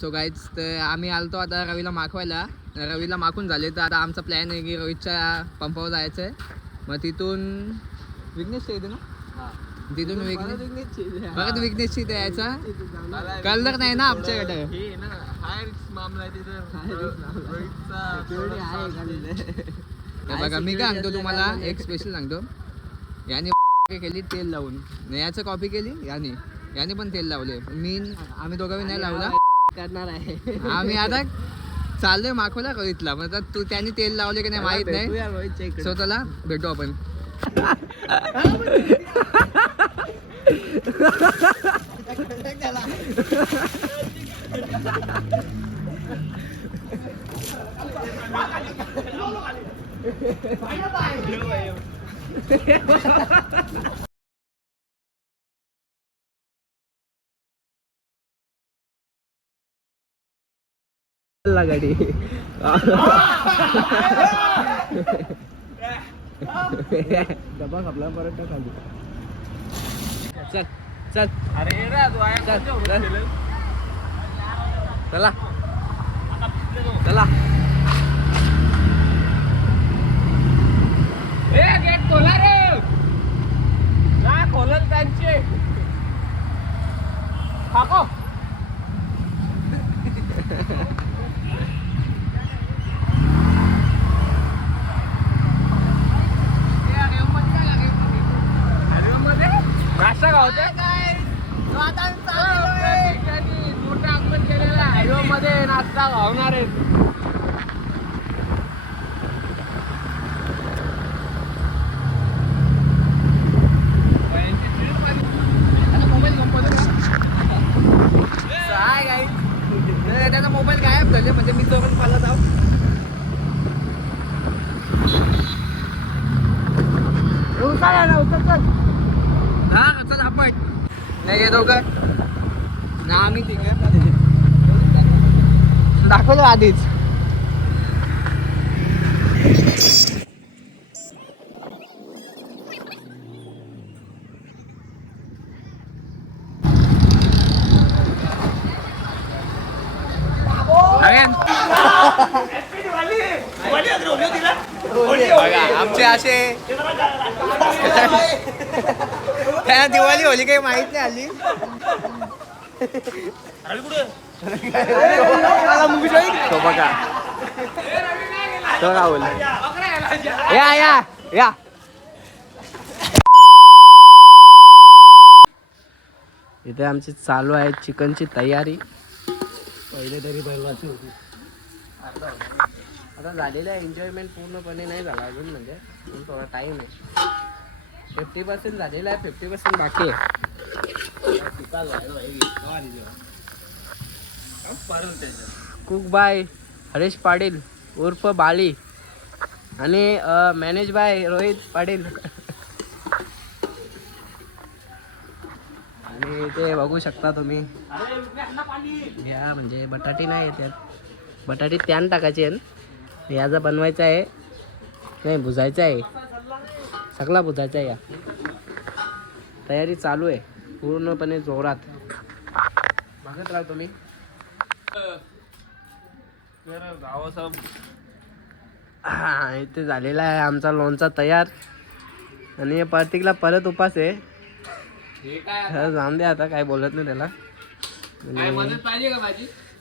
So guys तर आम्ही आलतो आता रवीला माखवायला. रवीला माखून झाले तर आता आमचा प्लॅन आहे की रोहितच्या पंपावर जायचं आहे. मग तिथून विघ्नेश येते ना, तिथून परत विघ्नेशची यायचा. कलर नाही ना आमच्याकडे. बघा मी काय सांगतो तुम्हाला, एक स्पेशल सांगतो. याने केली तेल लावून, याचं कॉपी केली याने पण तेल लावले. आम्ही दोघांनी नाही लावला करणार आहे. आम्ही आता चाललोय माखवला रोहितला. मग तू त्याने तेल लावले की नाही माहित नाही. स्वतःला भेटू आपण. गाडी डबा खापला परत खाली. चल चल अरे चला चला. गेट खोला रे, काय खोलल त्यांचे खाको. नाश्ता गावते मोठा अंगण केलेला हायवे मध्ये नाश्ता गावणार आहे. त्याचा मोबाईल गायब झाले म्हणजे मी तो पण पाला जाऊ. हा चल आपण नाही येतो का ना आम्ही ठीक आहे दाखवलं आधीच. आमचे असे त्या दिवाळी होली काही माहित नाही आली. तो बघा तो राहुल या या या. इथे आमची चालू आहे चिकनची तयारी. पहिले तरी बैलवाची होती, आता झालेलं आहे. एन्जॉयमेंट पूर्णपणे नाही झाला अजून, म्हणजे थोडा टाईम आहे. 50% झालेला आहे, 50% बाकी आहे. कुक बाय हरेश पाटील उर्फ बाली आणि मॅनेज बाय रोहित पाटील. आणि ते बघू शकता तुम्ही या म्हणजे बटाटी नाही त्यात, बटाटी त्यान टाकायची आहे. याचा बनवायचा आहे नाही भुजायचा आहे, सगळा भुजायचा आहे. या तयारी चालू आहे पूर्णपणे जोरात, बघत राहा तुम्ही. हा इथे झालेला आहे आमचा लोणचा तयार. आणि प्रतीकला परत उपास आहे. जाऊन दे आता, काय बोलत नाही त्याला.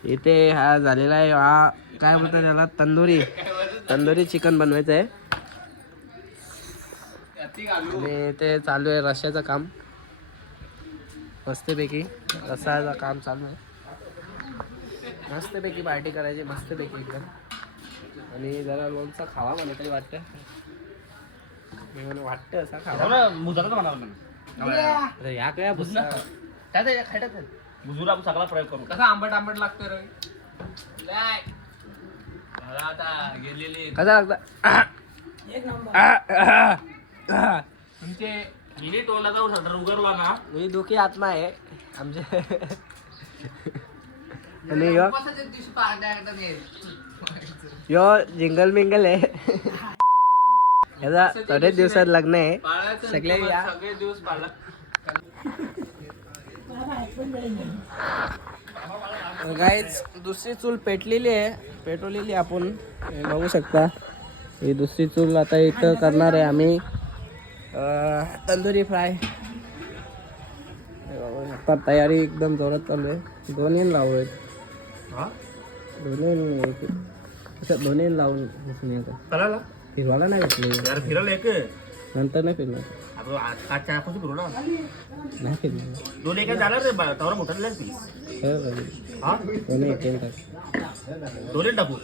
इथे हा झालेला आहे, हा काय बोलतात त्याला, तंदुरी चिकन बनवायचं आहे. आणि ते चालू आहे रश्याचं काम, मस्तपैकी रसाचं काम चालू आहे. मस्तपैकी पार्टी करायची, मस्तपैकी एकदम. आणि जरा लोणचा खावा मला तरी वाटतं, वाटतं असा खावा. या काय बुजुरा सगळा प्रयोग करू. कसा आंबट आंबट लागतं रे, कसा लागतं एक नंबर. तुमचे हिने टोला जाऊन सटर उगरला ना, मी दुखी आत्मा आहे आमचे. आणि यो जिंगल मिंगल आहे. याचा थोड्याच दिवसात लग्न आहे. सगळे या, सगळे दिवस पाळला. गाईज दुसरी चूल पेटलेली आहे, पेटवलेली आपण हे बघू शकता. ही दुसरी चूल आता इथं करणार आहे आम्ही तंदुरी फ्राय. हे बघू शकता तयारी एकदम जोरात चालू आहे. दोन्ही लावू आहेत, दोन्ही लावून कळाला फिरवायला नाही भेटले, यार फिरायला एक नंतर नाही फिरणार, काच्या आपण फिरू ना नाही फिरणार. दोन एक झालं रे तवरा मोठा पीस हा दोन्ही एक टाक. दोन्ही टाकू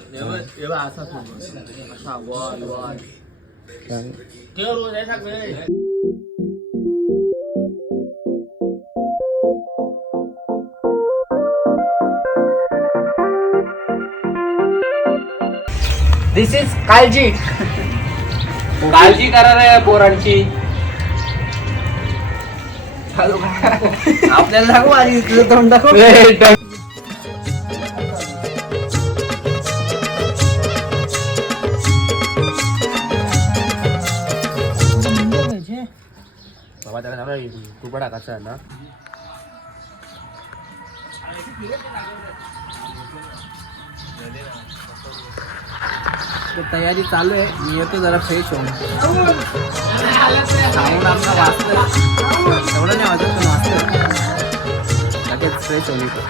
काय ठेव रोज आहे सांग. दिस इज काळजी. काळजी करा रे पोरांची. आपल्याला दाखव आधी तुझं तोंड दाखव. बाबा त्याला तुपा टाकायचा आहे ना. तयारी चालू आहे. मी येतो जरा फ्रेश होऊन. साऊंड आमचा वाजतोय, एवढं नाही वाजत पण वाजतोय. लगेच फ्रेश होऊन येतो.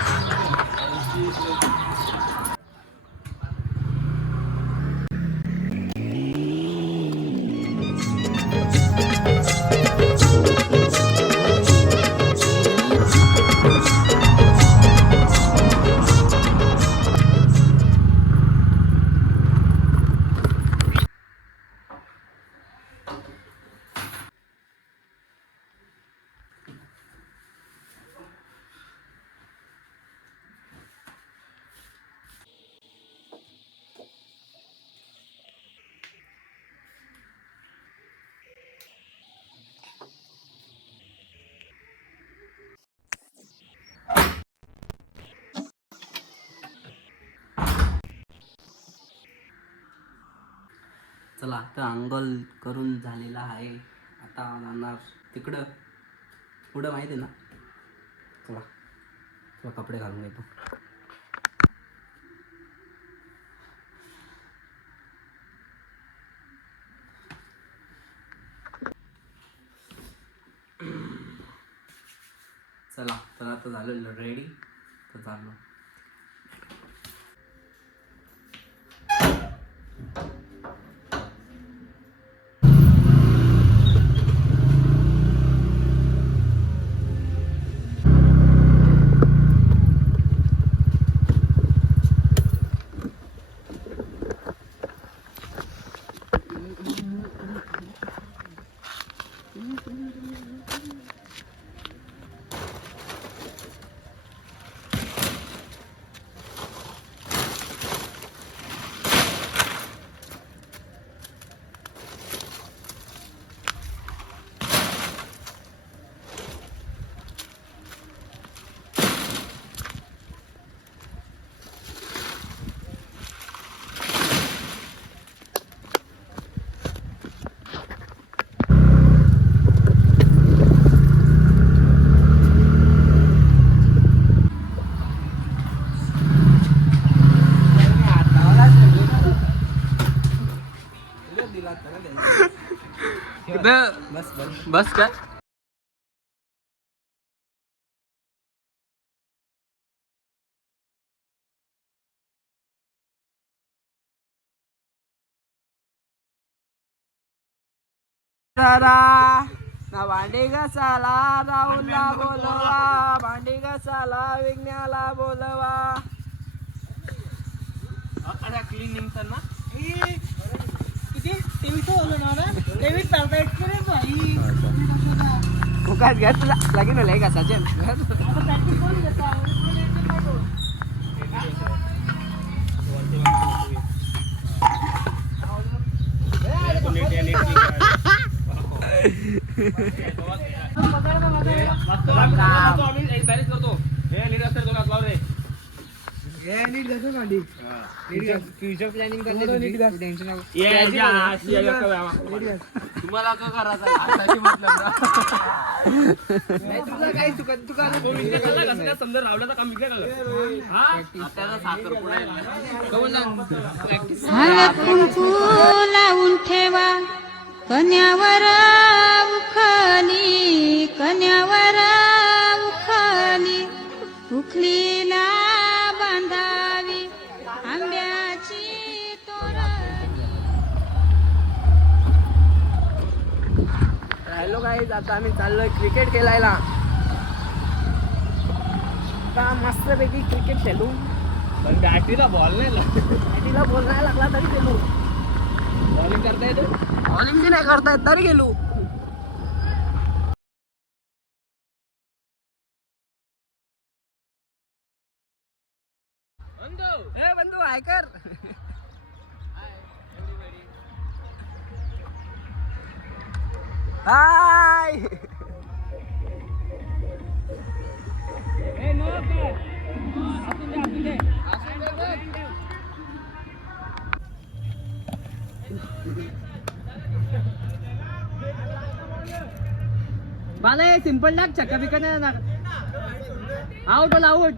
चला आता अंघोळ करून झालेला आहे. आता जाणार तिकडं पुढं माहिती आहे ना. चला चला कपडे घालून येतो. चला तर आता झालं रेडी, तर चाललो. बस बस बस काय ना भांडी घासाला राहुलला बोलवा, भांडी घासाला विज्ञाला बोलवा. क्लिनिंग तर ना किती तेवीस चालता एक्सपिरियन्स भाई. फुकाच घ्या तुला लागेल लय घासाचे. फ्युचर प्लॅनिंग करते टेन्शन नको. तुम्हाला का करायचं आताशी मतलब ना. नाही, तुला काही चुकत तुका समजा रावल्याचं काम विकलं का हा आता साखर प्रॅक्टिस हळद कुंकू लावून ठेवा कन्यावर उखली कन्यावर उखली उखलीला बांधावी आंब्याची तोरणी. हॅलो गाईज, आता आम्ही चाललोय क्रिकेट खेळायला. आता मस्तपैकी क्रिकेट खेळू. पण बॅटीला बॉल नाही लागला. बॅटीला बॉल नाही लागला तरी गेलो. बॉलिंग करता येते बॉलिंग बी नाही करता येत तरी गेलो. ए बंधू हाय कर. हाय. मला सिंपल टाक, चक्का बिका नाही. Out out.